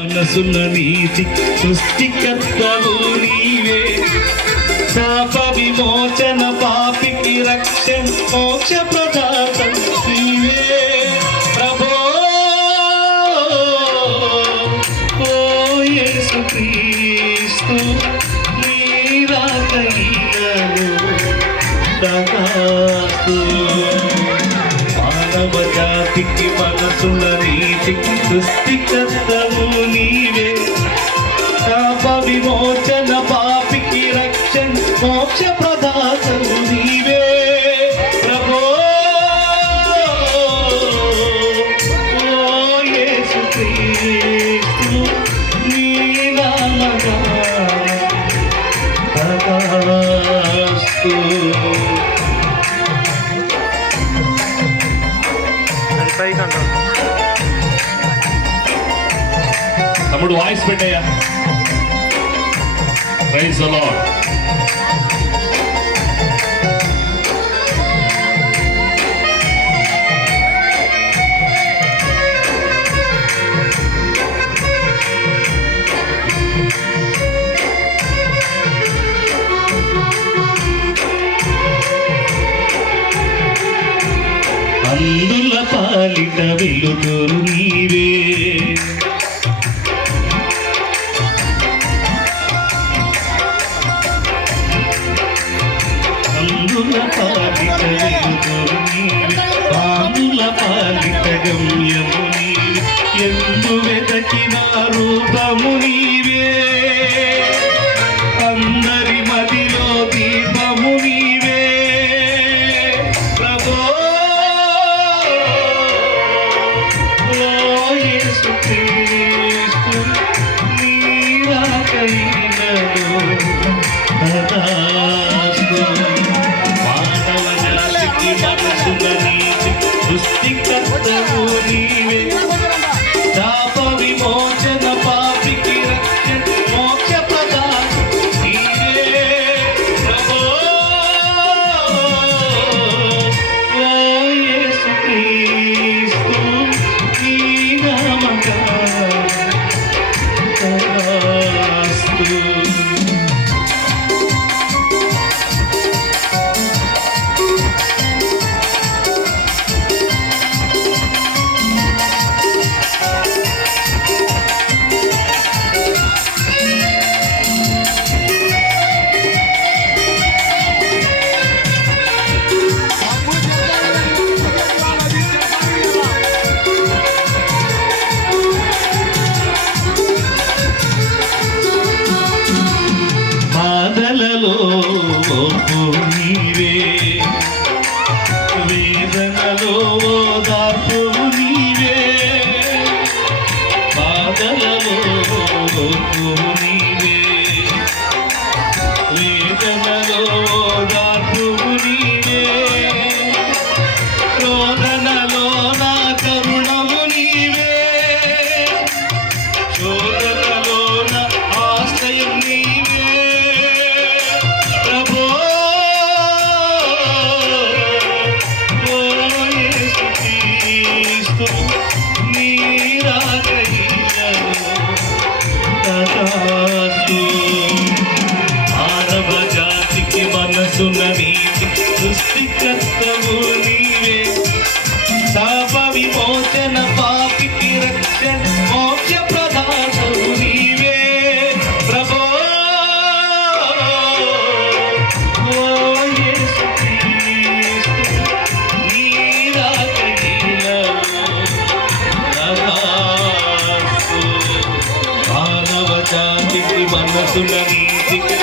మనసున్న నీతి సృష్టికర్తవు నీవే. శాప విమోచన పాపికి రక్షణ మోక్ష ప్రదాత నీవే. ప్రభో ఓ యేసు క్రీస్తు జాతికి మనసుల నీతికి సృష్టికర్తవు నీవే. పాప విమోచన పాపికి రక్షణ మోక్ష ప్రదాతవు పైకి అంటాం తమ్ముడు వాయిస్ పెట్టయ్యా ప్రైజ్ ద లార్డ్ అందుల పాలిట వెలుగురు నీవే తదాస్తు. మానవ me. సృష్టికర్తవు నీవే. శాప విమోచన పాపికి రక్షణ మోక్ష ప్రదాతవు నీవే. ప్రభో మానవ జాతికి మనసుల నీతికి